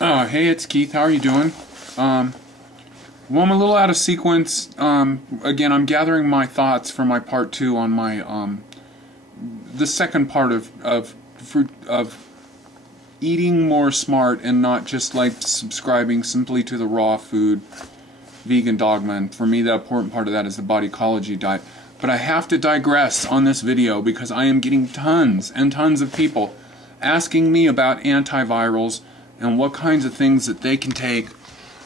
Hey, it's Keith. How are you doing? Well, I'm a little out of sequence. Again, I'm gathering my thoughts for my part 2 on my the second part of eating more smart and not just like subscribing simply to the raw food vegan dogma. And for me, the important part of that is the body ecology diet. But I have to digress on this video because I am getting tons and tons of people asking me about antivirals and what kinds of things that they can take.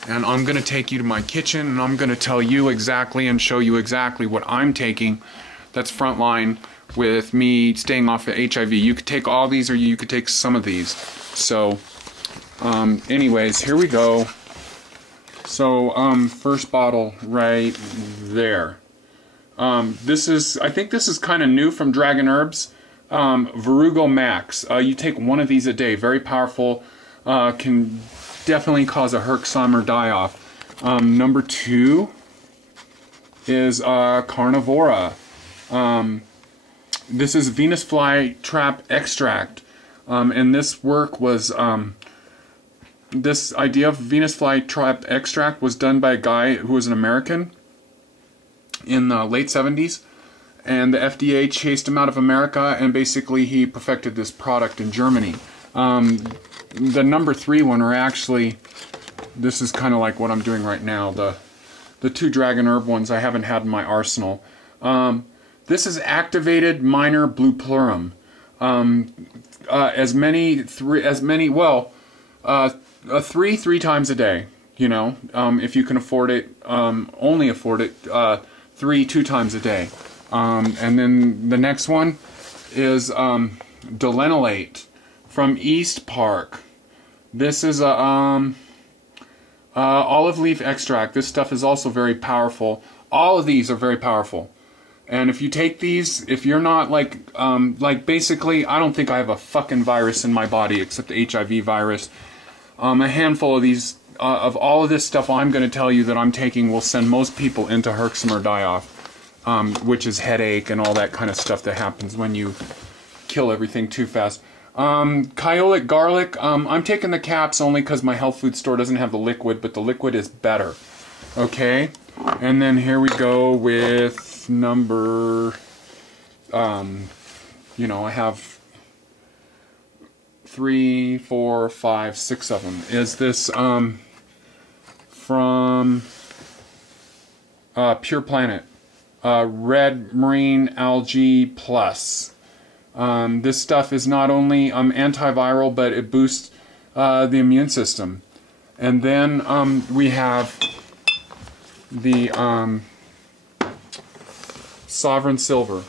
And I'm going to take you to my kitchen and I'm going to tell you exactly and show you exactly what I'm taking that's frontline with me staying off of HIV. You could take all these or you could take some of these. So anyways, here we go. So first bottle right there. This is, I think this is kind of new from Dragon Herbs. Verugo Max. You take one of these a day. Very powerful. Can definitely cause a herxome or die-off. Number 2 is Carnivora. This is Venus flytrap extract. And this work was, this idea of Venus flytrap extract was done by a guy who was an American in the late 70s. And the FDA chased him out of America, and basically he perfected this product in Germany. The number 3 one are actually, this is kind of like what I'm doing right now. The 2 Dragon Herb ones I haven't had in my arsenal. This is activated minor Buplerum. Three times a day. You know, if you can afford it, only afford it. 2 times a day. And then the next one is d-Lenolate from East Park. This is a olive leaf extract. This stuff is also very powerful. All of these are very powerful. And if you take these, if you're not like basically, I don't think I have a fucking virus in my body except the HIV virus. A handful of these, of all of this stuff I'm going to tell you that I'm taking will send most people into herxome or die-off. Which is headache and all that kind of stuff that happens when you kill everything too fast. Kyolic garlic, I'm taking the caps only because my health food store doesn't have the liquid, but the liquid is better. Okay, and then here we go with number, you know, I have 3, 4, 5, 6 of them. Is this from Pure Planet. Red Marine Algae Plus. This stuff is not only antiviral, but it boosts the immune system. And then we have the Sovereign Silver.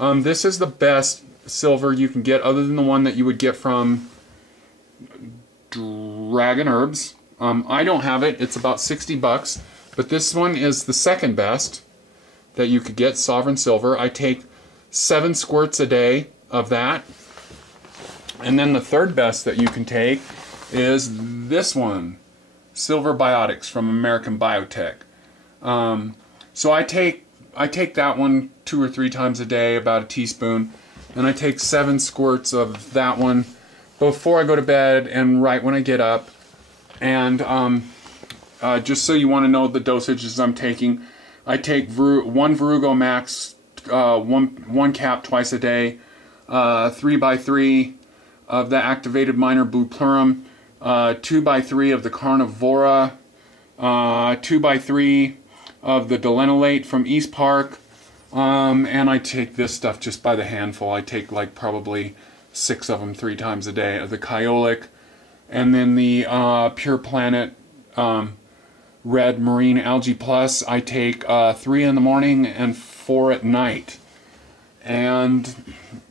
This is the best silver you can get, other than the one that you would get from Dragon Herbs. I don't have it. It's about 60 bucks. But this one is the second best that you could get, Sovereign Silver. I take 7 squirts a day of that. And then the third best that you can take is this one, Silver Biotics from American Biotech. So I take that one 2 or 3 times a day, about a teaspoon, and I take 7 squirts of that one before I go to bed and right when I get up. And just so you want to know the dosages I'm taking, I take 1 Verugo Max, one cap twice a day, 3x3 of the activated minor Buplerum, 2x3 of the Carnivora, 2x3 of the d-Lenolate from East Park, and I take this stuff just by the handful. I take like probably 6 of them 3 times a day, of the Kyolic, and then the Pure Planet Red Marine Algae Plus. I take 3 in the morning and 4 at night. And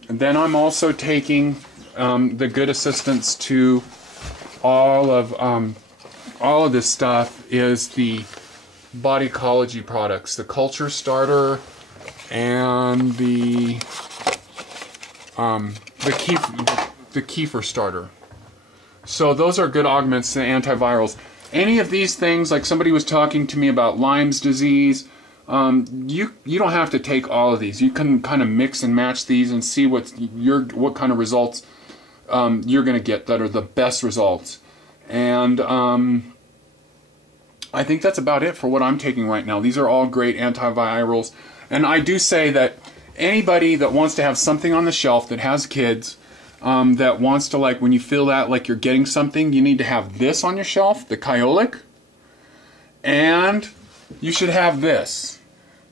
then I'm also taking the good assistance to all of this stuff is the body ecology products, the culture starter and the kefir starter. So those are good augments to antivirals. Any of these things, like somebody was talking to me about Lyme's disease, you don't have to take all of these. You can kind of mix and match these and see what kind of results you're going to get that are the best results. And I think that's about it for what I'm taking right now. These are all great antivirals. And I do say that anybody that wants to have something on the shelf that has kids, that wants to, like, when you feel that like you're getting something, you need to have this on your shelf, the Kyolic. And you should have this,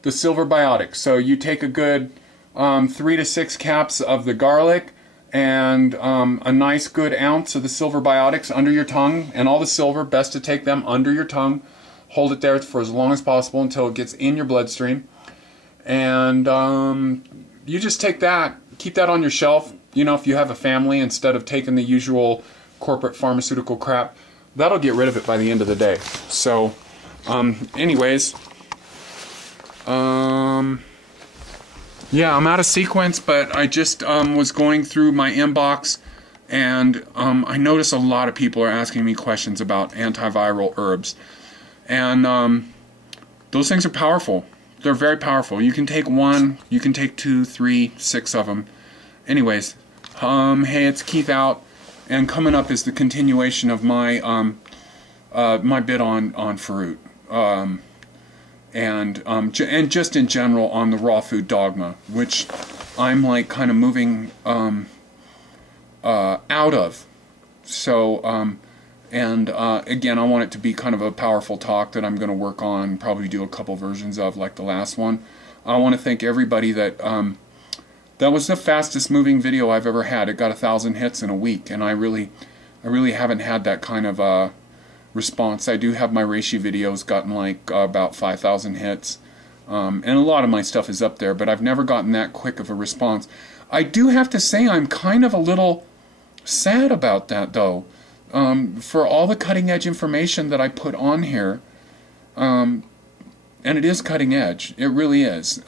the silver Biotics. So you take a good 3 to 6 caps of the garlic and a nice good ounce of the silver Biotics under your tongue, and all the silver, best to take them under your tongue. Hold it there for as long as possible until it gets in your bloodstream. And you just take that, keep that on your shelf. You know, if you have a family, instead of taking the usual corporate pharmaceutical crap, that'll get rid of it by the end of the day. So, anyways, yeah, I'm out of sequence, but I just was going through my inbox, and I notice a lot of people are asking me questions about antiviral herbs. And those things are powerful. They're very powerful. You can take one, you can take 2, 3, 6 of them. Anyways, hey, it's Keith out, and coming up is the continuation of my my bit on Verugo, and just in general on the raw food dogma, which I'm like kind of moving out of. So again, I want it to be kind of a powerful talk that I'm going to work on, probably do a couple versions of, like the last one. I want to thank everybody that that was the fastest moving video I've ever had. It got 1,000 hits in a week, and I really haven't had that kind of response. I do have my reishi videos gotten like about 5,000 hits, and a lot of my stuff is up there, but I've never gotten that quick of a response. I do have to say I'm kind of a little sad about that, though. For all the cutting edge information that I put on here, and it is cutting edge, it really is.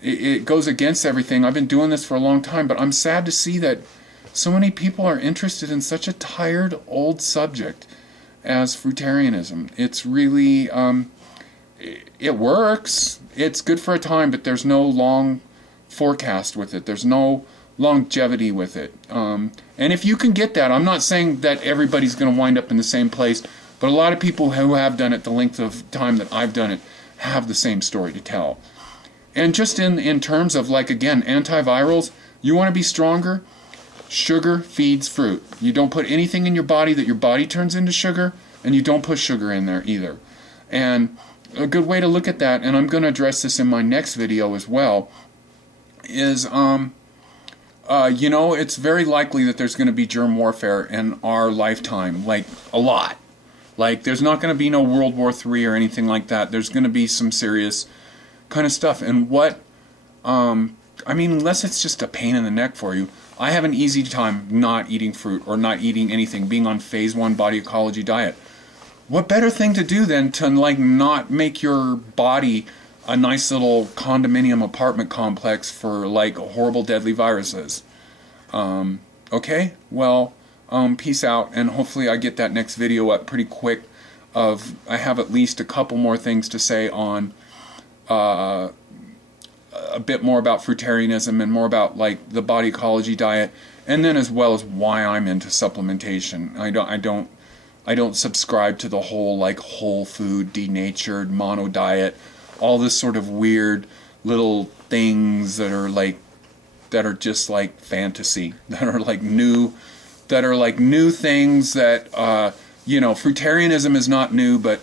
It goes against everything. I've been doing this for a long time, but I'm sad to see that so many people are interested in such a tired old subject as fruitarianism. It's really, it works. It's good for a time, but there's no long forecast with it. There's no longevity with it. And if you can get that, I'm not saying that everybody's going to wind up in the same place, but a lot of people who have done it the length of time that I've done it have the same story to tell. And just in terms of, like, again, antivirals, you want to be stronger? Sugar feeds fruit. You don't put anything in your body that your body turns into sugar, and you don't put sugar in there either. And a good way to look at that, and I'm going to address this in my next video as well, is, you know, it's very likely that there's going to be germ warfare in our lifetime, like, a lot. Like, there's not going to be no World War III or anything like that. There's going to be some serious kind of stuff. And what, I mean, unless it's just a pain in the neck for you, I have an easy time not eating fruit or not eating anything, being on phase 1 body ecology diet. What better thing to do than to, like, not make your body a nice little condominium apartment complex for, like, horrible deadly viruses? Okay, well, peace out, and hopefully I get that next video up pretty quick. I have at least a couple more things to say on a bit more about fruitarianism and more about, like, the body ecology diet, and then as well as why I'm into supplementation. I don't subscribe to the whole, like, whole food, denatured, mono diet, all this sort of weird little things that are like, that are just like fantasy, that are like new things that, you know, fruitarianism is not new, but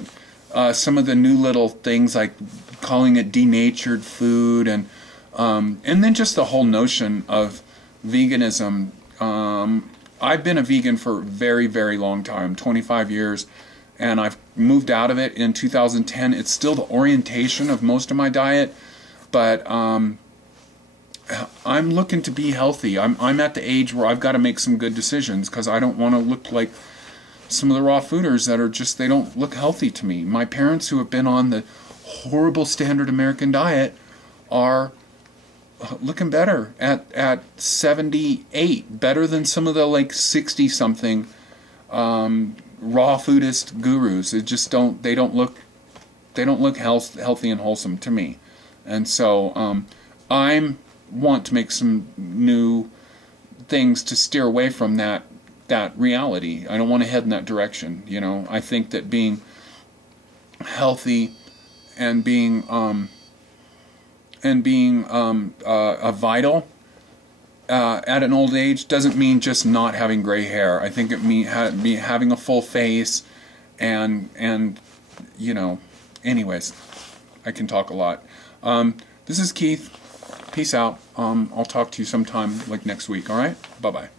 some of the new little things, like calling it denatured food, and then just the whole notion of veganism. I've been a vegan for a very, very long time, 25 years, and I've moved out of it in 2010. It's still the orientation of most of my diet, but I'm looking to be healthy. I'm at the age where I've got to make some good decisions, because I don't want to look like some of the raw fooders that are just, they don't look healthy to me. My parents, who have been on the horrible standard American diet, are looking better at 78, better than some of the like 60-something raw foodist gurus. It just they don't look healthy and wholesome to me. And so I want to make some new things to steer away from that that reality. I don't want to head in that direction. You know, I think that being healthy and being vital at an old age doesn't mean just not having gray hair. I think it means having a full face, and you know, anyways, I can talk a lot. This is Keith. Peace out. I'll talk to you sometime like next week. All right. Bye bye.